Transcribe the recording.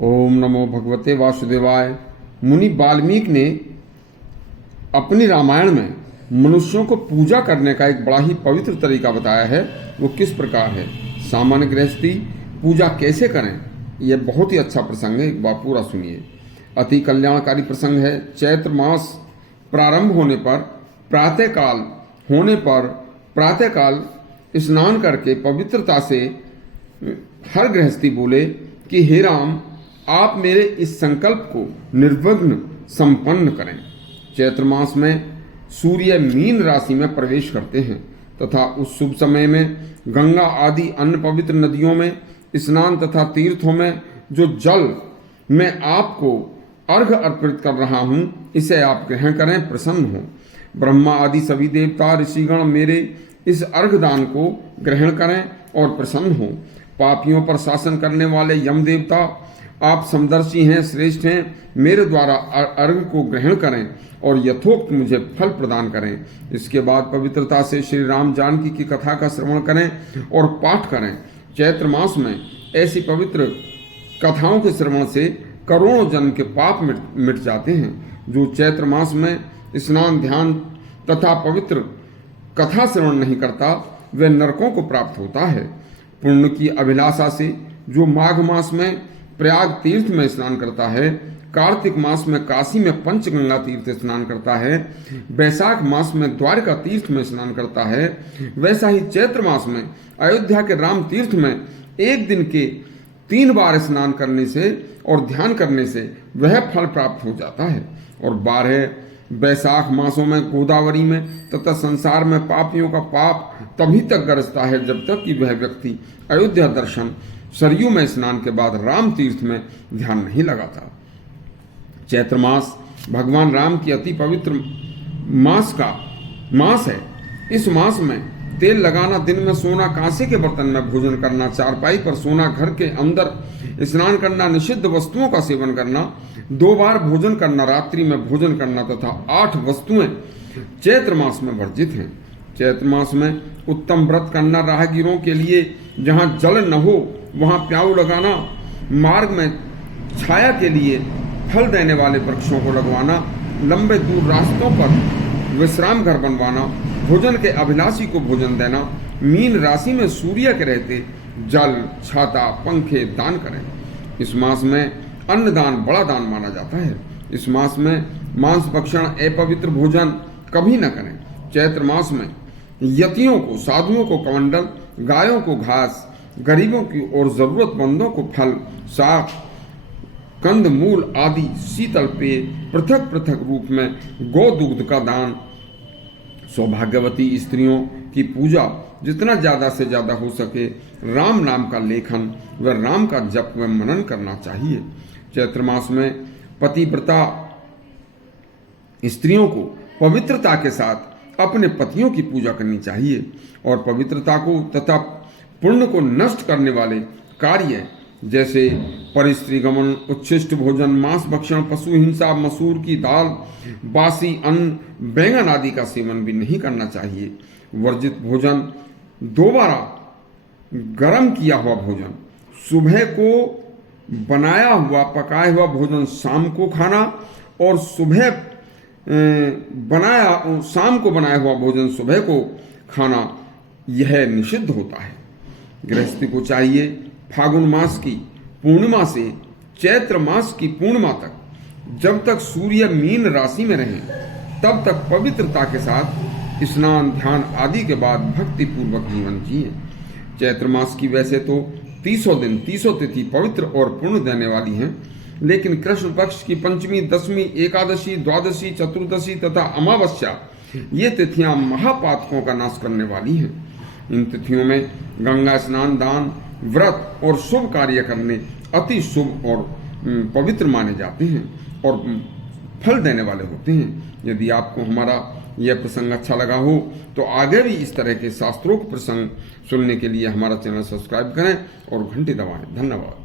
ओम नमो भगवते वासुदेवाय। मुनि वाल्मीकि ने अपनी रामायण में मनुष्यों को पूजा करने का एक बड़ा ही पवित्र तरीका बताया है। वो किस प्रकार है? सामान्य गृहस्थी पूजा कैसे करें, यह बहुत ही अच्छा प्रसंग है। एक बार पूरा सुनिए। अति कल्याणकारी प्रसंग है। चैत्र मास प्रारंभ होने पर प्रातःकाल स्नान करके पवित्रता से हर गृहस्थी बोले कि हे राम, आप मेरे इस संकल्प को निर्विघ्न संपन्न करें। चैत्र मास में सूर्य मीन राशि में प्रवेश करते हैं तथा उस शुभ समय में गंगा आदि अन्य पवित्र नदियों में स्नान तथा तीर्थों में जो जल मैं आपको अर्घ अर्पित कर रहा हूँ, इसे आप ग्रहण करें, प्रसन्न हो। ब्रह्मा आदि सभी देवता ऋषिगण मेरे इस अर्घ दान को ग्रहण करें और प्रसन्न हो। पापियों पर शासन करने वाले यम देवता, आप समदर्शी हैं, श्रेष्ठ हैं, मेरे द्वारा अर्घ को ग्रहण करें और यथोक्त मुझे फल प्रदान करें। इसके बाद पवित्रता से श्री राम जानकी की कथा का श्रवण करें और पाठ करें। चैत्र मास में ऐसी पवित्र कथाओं के श्रवण से करोड़ों जन्म के पाप मिट जाते हैं। जो चैत्र मास में स्नान, ध्यान तथा पवित्र कथा श्रवण नहीं करता, वह नरकों को प्राप्त होता है। पुण्य की अभिलाषा से जो माघ मास में प्रयाग तीर्थ में स्नान करता है, कार्तिक मास में काशी में पंचगंगा तीर्थ स्नान करता है, वैशाख मास में द्वारका तीर्थ में स्नान करता है, वैसा ही चैत्र मास में अयोध्या के राम तीर्थ में एक दिन के 3 बार स्नान करने से और ध्यान करने से वह फल प्राप्त हो जाता है। और 12 वैशाख मासों में गोदावरी में तथा संसार में पापियों का पाप तभी तक गरजता है जब तक कि वह व्यक्ति अयोध्या दर्शन, सरयू में स्नान के बाद राम तीर्थ में ध्यान नहीं लगाता। चैत्र मास भगवान राम की अति पवित्र मास है। इस मास में तेल लगाना, दिन में सोना, कांसे के बर्तन में भोजन करना, चारपाई पर सोना, घर के अंदर स्नान करना, निषिद्ध वस्तुओं का सेवन करना, 2 बार भोजन करना, रात्रि में भोजन करना तथा 8 वस्तुएं चैत्र मास में वर्जित हैं। चैत्र मास में उत्तम व्रत करना, राहगीरों के लिए जहां जल न हो वहां प्याऊ लगाना, मार्ग में छाया के लिए फल देने वाले वृक्षों को लगवाना, लंबे दूर रास्तों पर विश्राम घर बनवाना, भोजन के अभिलाषी को भोजन देना, मीन राशि में सूर्य के रहते जल, छाता, पंखे दान करें। इस मास में अन्न दान बड़ा दान माना जाता है। इस मास में मांस भक्षण, अपवित्र भोजन कभी न करें। चैत्र मास में यतियों को, साधुओं को कमंडल, गायों को घास, गरीबों की और जरूरतमंदों को फल, साग, कंद मूल आदि शीतल पेय पृथक पृथक रूप में गौ दुग्ध का दान, सौभाग्यवती स्त्रियों की पूजा, जितना ज्यादा से ज्यादा हो सके राम नाम का लेखन व राम का जप व मनन करना चाहिए। चैत्र मास में पतिव्रता स्त्रियों को पवित्रता के साथ अपने पतियों की पूजा करनी चाहिए और पवित्रता को तथा पुण्य को नष्ट करने वाले कार्य जैसे परिस्त्री गमन, उच्छिष्ट भोजन, मांस भक्षण, पशु हिंसा, मसूर की दाल, बासी अन्न, बैंगन आदि का सेवन भी नहीं करना चाहिए। वर्जित भोजन, दोबारा गर्म किया हुआ भोजन, सुबह को बनाया हुआ पकाया हुआ भोजन शाम को खाना और शाम को बनाया हुआ भोजन सुबह को खाना, यह निषिद्ध होता है। गृहस्थी को चाहिए फागुन मास की पूर्णिमा से चैत्र मास की पूर्णिमा तक, जब तक सूर्य मीन राशि में रहे तब तक पवित्रता के साथ स्नान, ध्यान आदि के बाद भक्ति पूर्वक जीवन जिए। चैत्र मास की वैसे तो 30 दिन, 30 तिथि पवित्र और पुण्य देने वाली हैं, लेकिन कृष्ण पक्ष की पंचमी, दशमी, एकादशी, द्वादशी, चतुर्दशी तथा अमावस्या, ये तिथियां महापातकों का नाश करने वाली हैं। इन तिथियों में गंगा स्नान, दान, व्रत और शुभ कार्य करने अति शुभ और पवित्र माने जाते हैं और फल देने वाले होते हैं। यदि आपको हमारा यह प्रसंग अच्छा लगा हो तो आगे भी इस तरह के शास्त्रोक्त प्रसंग सुनने के लिए हमारा चैनल सब्सक्राइब करें और घंटी दबाएं। धन्यवाद।